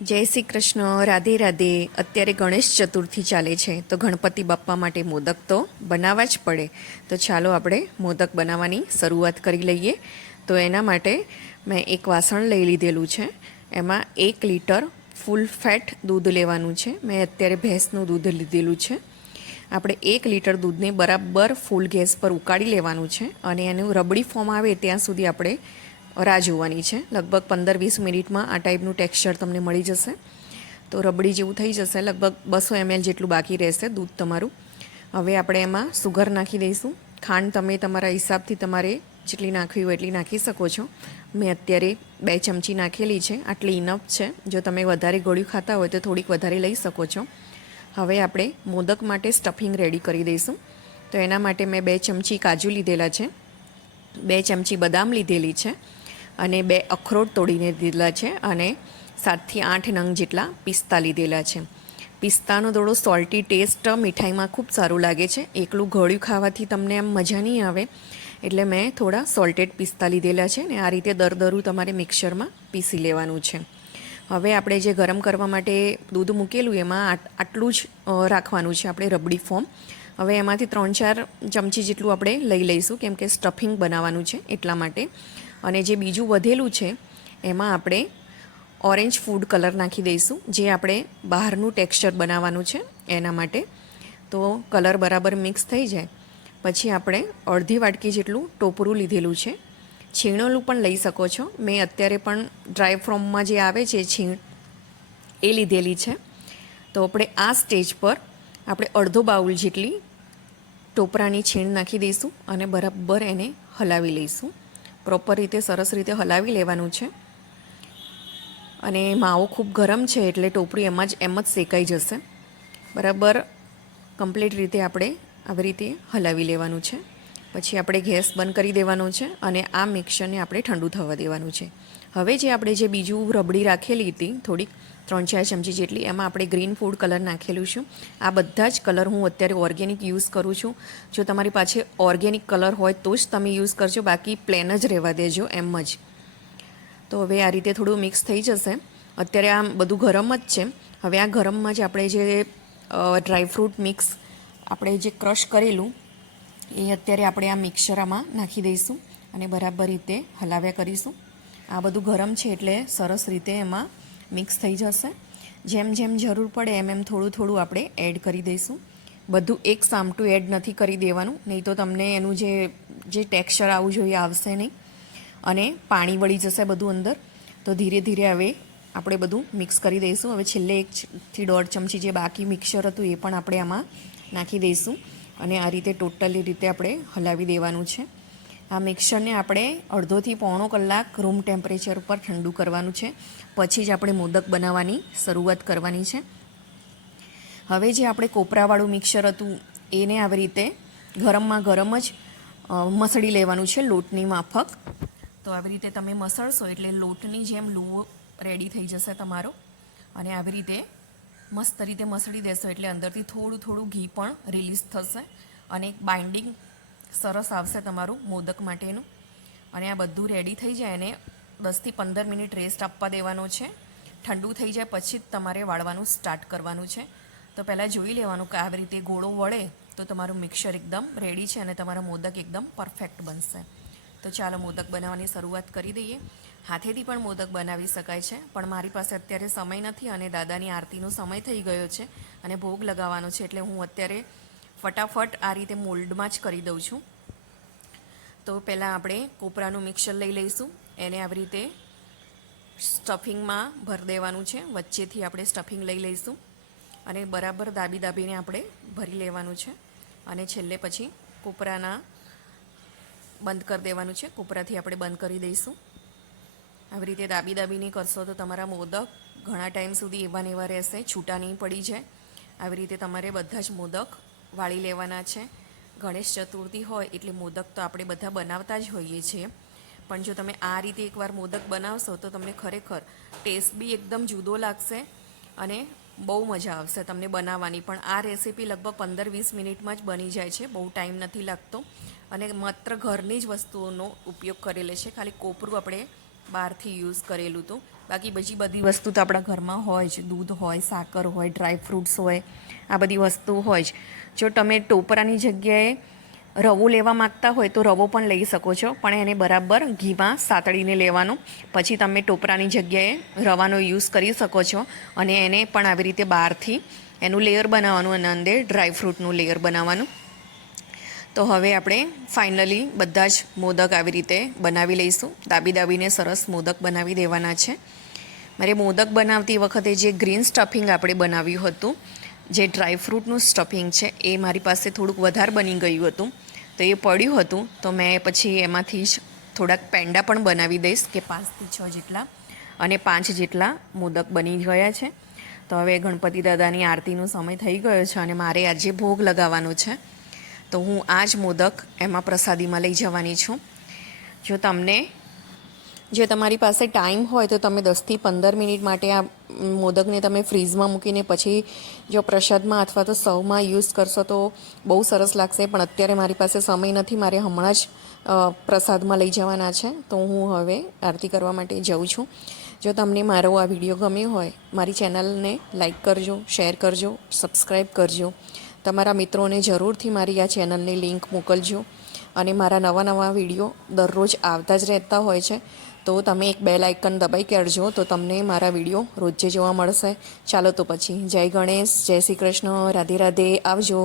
જય શ્રી કૃષ્ણ, રાધે રાધે. અત્યારે ગણેશ ચતુર્થી ચાલે છે તો ગણપતિ બાપ્પા માટે મોદક તો બનાવવા જ પડે. તો ચાલો આપણે મોદક બનાવવાની શરૂઆત કરી લઈએ. તો એના માટે મેં એક વાસણ લઈ લીધેલું છે. એમાં 1 લીટર ફૂલ ફેટ દૂધ લેવાનું છે. મેં અત્યારે ભેંસનું દૂધ લીધેલું છે. આપણે 1 લીટર દૂધને બરાબર ફૂલ ગેસ પર ઉકાળી લેવાનું છે અને એનું રબડી ફોર્મ આવે ત્યાં સુધી આપણે રાહ જોવાની છે. લગભગ 15-20 મિનિટમાં આ ટાઈપનું ટેક્સચર તમને મળી જશે. તો રબડી જેવું થઈ જશે. લગભગ 200 ml જેટલું બાકી રહેશે દૂધ તમારું. હવે આપણે એમાં સુગર નાખી દઈશું. ખાંડ તમે તમારા હિસાબથી તમારે જેટલી નાખવી હોય એટલી નાખી શકો છો. મેં અત્યારે 2 ચમચી નાખેલી છે, આટલી ઇનફ છે. જો તમે વધારે ગળ્યું ખાતા હોય તો થોડીક વધારે લઈ શકો છો. હવે આપણે મોદક માટે સ્ટફિંગ રેડી કરી દઈશું. તો એના માટે મેં 2 ચમચી કાજુ લીધેલા છે, 2 ચમચી બદામ લીધેલી છે અને 2 અખરોટ તોડીને લીધેલા છે અને 7થી 8 નંગ જેટલા પિસ્તા લીધેલા છે. પિસ્તાનો થોડો સોલ્ટી ટેસ્ટ મીઠાઈમાં ખૂબ સારું લાગે છે. એકલું ગળ્યું ખાવાથી તમને આમ મજા નહીં આવે, એટલે મેં થોડા સોલ્ટેડ પિસ્તા લીધેલા છે ને આ રીતે દરદરું તમારે મિક્સરમાં પીસી લેવાનું છે. હવે આપણે જે ગરમ કરવા માટે દૂધ મૂકેલું એમાં આટલું જ રાખવાનું છે આપણે રબડી ફોર્મ. હવે એમાંથી 3-4 ચમચી જેટલું આપણે લઈ લઈશું, કેમ કે સ્ટફિંગ બનાવવાનું છે એટલા માટે. અને જે બીજું વધેલું છે એમાં આપણે ઓરેન્જ ફૂડ કલર નાખી દઈશું, જે આપણે બહારનું ટેક્સચર બનાવવાનું છે એના માટે. તો કલર બરાબર મિક્સ થઈ જાય પછી આપણે અડધી વાટકી જેટલું ટોપરું લીધેલું છે. છીણેલું પણ લઈ શકો છો. મેં અત્યારે પણ ડ્રાય ફ્રોમમાં જે આવે છે છીણ એ લીધેલી છે. તો આપણે આ સ્ટેજ પર આપણે અડધો બાઉલ જેટલી ટોપરાની છીણ નાખી દઈશું અને બરાબર એને હલાવી લઈશું. પ્રોપર રીતે સરસ રીતે હલાવી લેવાનું છે. અને માવો ખૂબ ગરમ છે એટલે ટોપરું એમ જ શેકાઈ જશે. બરાબર કમ્પ્લીટ રીતે આપણે આવી રીતે હલાવી લેવાનું છે. પછી આપણે ગેસ બંધ કરી દેવાનો છે અને આ મિક્સરને આપણે ઠંડુ થવા દેવાનું છે. હવે જે આપણે જે બીજું રબડી રાખેલી હતી થોડીક 3-4 ચમચી જેટલી, એમાં આપણે ગ્રીન ફૂડ કલર નાખેલું છે. આ બધા જ કલર હું અત્યારે ઓર્ગેનિક યુઝ કરું છું. જો તમારી પાસે ઓર્ગેનિક કલર હોય તો જ તમે યુઝ કરજો, બાકી પ્લેન જ રહેવા દેજો એમ જ. તો હવે આ રીતે થોડું મિક્સ થઈ જશે. અત્યારે આ બધું ગરમ જ છે. હવે આ ગરમમાં જ આપણે જે ડ્રાયફ્રૂટ મિક્સ આપણે જે ક્રશ કરેલું એ અત્યારે આપણે આ મિક્સરમાં નાખી દઈશું અને બરાબર રીતે હલાવ્યા કરીશું. આ બધું ગરમ છે એટલે સરસ રીતે એમાં મિક્સ થઈ જશે. જેમ જેમ જરૂર પડે એમ થોડું થોડું આપણે એડ કરી દઈશું. બધું એક સામટું એડ નથી કરી દેવાનું, નહીં તો તમને એનું જે ટેક્સચર આવવું જોઈએ આવશે નહીં અને પાણી વળી જશે બધું અંદર. તો ધીરે ધીરે હવે આપણે બધું મિક્સ કરી દઈશું. હવે છેલ્લે 1થી 1.5 ચમચી જે બાકી મિક્સર હતું એ પણ આપણે આમાં નાખી દઈશું અને આ રીતે ટોટલી રીતે આપણે હલાવી દેવાનું છે. આ મિક્સરને આપણે અડધોથી પોણો કલાક રૂમ ટેમ્પરેચર પર ઠંડુ કરવાનું છે. પછી જ આપણે મોદક બનાવવાની શરૂઆત કરવાની છે. હવે જે આપણે કોપરાવાળું મિક્સર હતું એને આવી રીતે ગરમમાં ગરમ જ મસળી લેવાનું છે લોટની માફક. તો આવી રીતે તમે મસળશો એટલે લોટની જેમ લુઓ રેડી થઈ જશે તમારો. અને આવી રીતે મસ્ત રીતે મસળી દેશો એટલે અંદરથી થોડું થોડું ઘી પણ રિલીઝ થશે અને એક બાઇન્ડિંગ સરસ આવશે તમારું મોદક માટેનું. અને આ બધું રેડી થઈ જાય અને 10થી 15 મિનિટ રેસ્ટ આપવા દેવાનો છે. ઠંડુ થઈ જાય પછી જ તમારે વાળવાનું સ્ટાર્ટ કરવાનું છે. તો પહેલાં જોઈ લેવાનું કે આવી રીતે ગોળો વળે તો તમારું મિક્સર એકદમ રેડી છે અને તમારા મોદક એકદમ પરફેક્ટ બનશે. તો ચાલો મોદક બનાવવાની શરૂઆત કરી દઈએ. હાથેથી પણ મોદક બનાવી શકાય છે, પણ મારી પાસે અત્યારે સમય નથી અને દાદાની આરતીનો સમય થઈ ગયો છે અને ભોગ લગાવવાનો છે, એટલે હું અત્યારે ફટાફટ આ રીતે મોલ્ડમાં જ કરી દઉં છું. તો પહેલાં આપણે કોપરાનું મિક્સર લઈ લઈશું. એને આવી રીતે સ્ટફિંગમાં ભરી દેવાનું છે. વચ્ચેથી આપણે સ્ટફિંગ લઈ લઈશું અને બરાબર દાબીને આપણે ભરી લેવાનું છે. અને છેલ્લે પછી કોપરાના બંધ કરી દેવાનું છે. કોપરાથી આપણે બંધ કરી દઈશું. આવી રીતે દાબીને કરશો તો તમારા મોદક ઘણા ટાઈમ સુધી એવા ને એવા રહેશે, છૂટા નહીં પડી જાય. આવી રીતે તમારે બધા જ મોદક વાળી લેવાના છે. ગણેશ ચતુર્થી હોય એટલે મોદક તો આપણે બધા બનાવતા જ હોઈએ છીએ, પણ જો તમે આ રીતે એકવાર મોદક બનાવશો તો તમને ખરેખર ટેસ્ટ બી એકદમ જુદો લાગશે અને બહુ મજા આવશે તમને બનાવવાની. પણ આ રેસીપી લગભગ 15-20 મિનિટમાં જ બની જાય છે, બહુ ટાઈમ નથી લાગતો અને માત્ર ઘરની જ વસ્તુઓનો ઉપયોગ કરેલો છે. ખાલી કોપરું આપણે બહારથી યુઝ કરેલું હતું. બાકી બધી વસ્તુ તો આપણા ઘરમાં હોય જ, દૂધ હોય, સાકર હોય, ડ્રાય ફ્રૂટ્સ હોય, આ બધી વસ્તુ હોય જ. જો તમે ટોપરાની જગ્યાએ રવો લેવા માગતા હોય તો રવો પણ લઈ શકો છો, પણ એને બરાબર ઘીમાં સાતળીને લેવાનું. પછી તમે ટોપરાની જગ્યાએ રવાનો યુઝ કરી શકો છો અને એને પણ આવી રીતે બહારથી એનું લેયર બનાવવાનું અને અંદર ડ્રાય ફ્રૂટનું લેયર બનાવવાનું. તો હવે આપણે ફાઇનલી બધા જ મોદક આવી રીતે બનાવી લઈશું. દાબીને સરસ મોદક બનાવી દેવાના છે. મારે મોદક બનાવતી વખતે જે ગ્રીન સ્ટફિંગ આપણે બનાવ્યું હતું, જે ડ્રાય ફ્રૂટનું સ્ટફિંગ છે, એ મારી પાસે થોડુંક વધારે બની ગયું હતું, તો એ પડ્યું હતું. તો મેં પછી એમાંથી જ થોડાક પેંડા પણ બનાવી દઈશ, કે 5 થી 6 જેટલા, અને 5 જેટલા મોદક બની ગયા છે. તો હવે ગણપતિ દાદાની આરતીનો સમય થઈ ગયો છે અને મારે આજે ભોગ લગાવવાનો છે. તો હું આ જ મોદક એમાં પ્રસાદીમાં લઈ જવાની છું. જો તમારી પાસે ટાઈમ હોય તો તમે 10થી 15 મિનિટ માટે આ મોદકને તમે ફ્રીઝમાં મૂકીને પછી જો પ્રસાદમાં અથવા તો સૌમાં યુઝ કરશો તો બહુ સરસ લાગશે. પણ અત્યારે મારી પાસે સમય નથી, મારે હમણાં જ પ્રસાદમાં લઈ જવાના છે. તો હું હવે આરતી કરવા માટે જાઉં છું. જો તમને મારો આ વિડીયો ગમ્યો હોય, મારી ચેનલને લાઈક કરજો, શેર કરજો, સબસ્ક્રાઈબ કરજો. તમારા મિત્રોને જરૂરથી મારી આ ચેનલની લિંક મોકલજો. અને મારા નવા વિડીયો દરરોજ આવતા જ રહેતા હોય છે, તો તમે એક બેલ આઇકન દબાઈ કરજો, તો તમને મારા વિડીયો રોજે જોવા મળશે. ચાલો તો પછી, જય ગણેશ, જય શ્રી કૃષ્ણ, રાધે રાધે, આવજો.